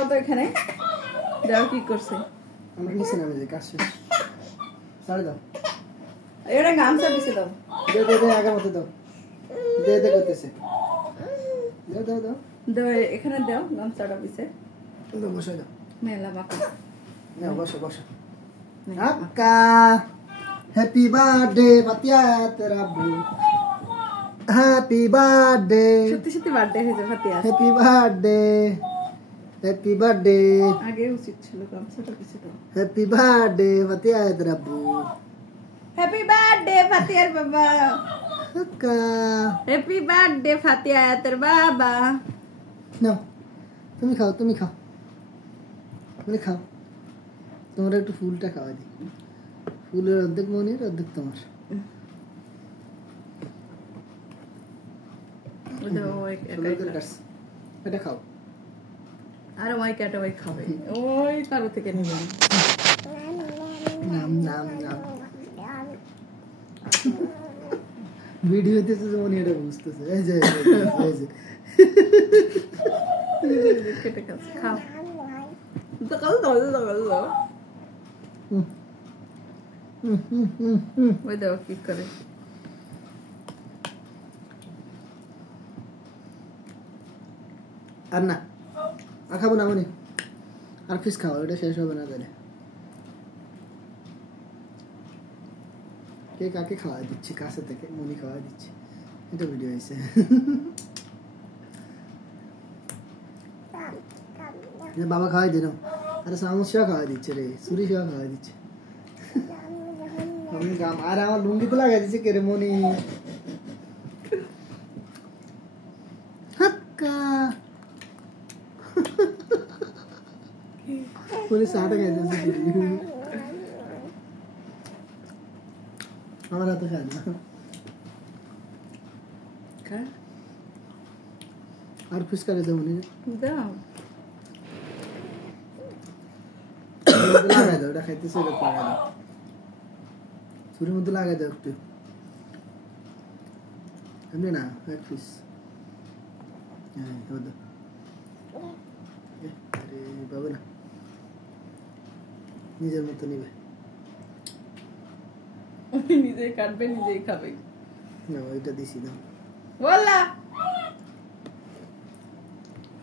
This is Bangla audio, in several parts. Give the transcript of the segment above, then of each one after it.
দাও তো এখানে দাও কি করছে আমরা নিচে নামে যাই কাজ শেষ সাড়ে দাও এটা গামছা দিছে দাও দে দে দে আগের মতো দাও দে দে করতেছে দাও দাও দাও দাও এখানে দাও গামছাটা দিছে দাও বসে দাও মেলা বাকা না বসো বসো আক্কা হ্যাপি বার্থডে ফাতিয়া তেরা বু হ্যাপি বার্থডে সত্যি সত্যি বার্থডে হয়েছে Fatiha happy birthday happy birthday আগে উচিত ছিল গামছাটা দিছে দাও হ্যাপি বার্থডে ফাতিয়া তেরা বু হ্যাপি বার্থডে ফাতিয়ার বাবা আক্কা হ্যাপি বার্থডে ফাতিয়া তোর বাবা নাও তুমি খাও তুমি খাও তুমি খাও তোমার একটু ফুলটা খাওয়া দিই ফুলের অর্ধেক মনির অর্ধেক তোমার এটা খাও আর ওই কাটা ওই খাবে ওই কারো থেকে নিবে নাম নাম নাম ভিডিওতে তো মনে এটা বুঝতেছে এই যে এই যে কেটে খাচ্ছে খাও দকাল দল দকাল দল ওই দাও কি করে আর না আর খাবো না মনি আর ফিস খাও এটা শেষ হবে না তাহলে কে কাকে খাওয়া দিচ্ছে কাছে থেকে মনি খাওয়া দিচ্ছে এটা ভিডিও হয়েছে বাবা খাওয়াই দিল আরে সমস্যা খাওয়া দিচ্ছে রে সুরি সেবা খাওয়া দিচ্ছে আমি গাম আর আমার লুঙ্গিতে লাগাই দিচ্ছে কে রে মনি হাক্কা মনি সাটা খাই দিচ্ছে আমার হাতে খাই না আর ফুচকা দেবো মনি দাও লাগাই দাও এটা খাইতেছে এটা লাগাই দাও ছুরির মধ্যে লাগাই দাও একটু এমনি না এক পিস হ্যাঁ আরে বাবা না নিজের মতো নিবে নিজেই কাটবে নিজেই খাবে না ওইটা দিছি না ওয়াল্লা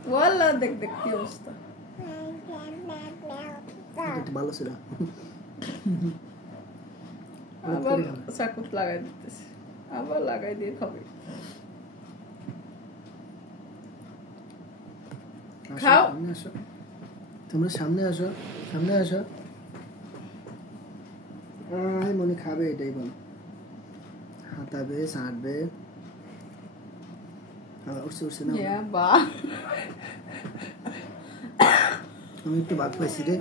ওয়াল্লা দেখ দেখ কি অবস্থা একটু ভালো ছিল আবার চাকুত লাগাই দিতেছে আবার লাগাই দিয়ে খাবে খাও আসো তোমরা সামনে আসো সামনে আসো মনে খাবে এটাই বলো হাতাবে সাঁটবে উঠছে উঠছে না আমি একটু ভাত পাইছি রে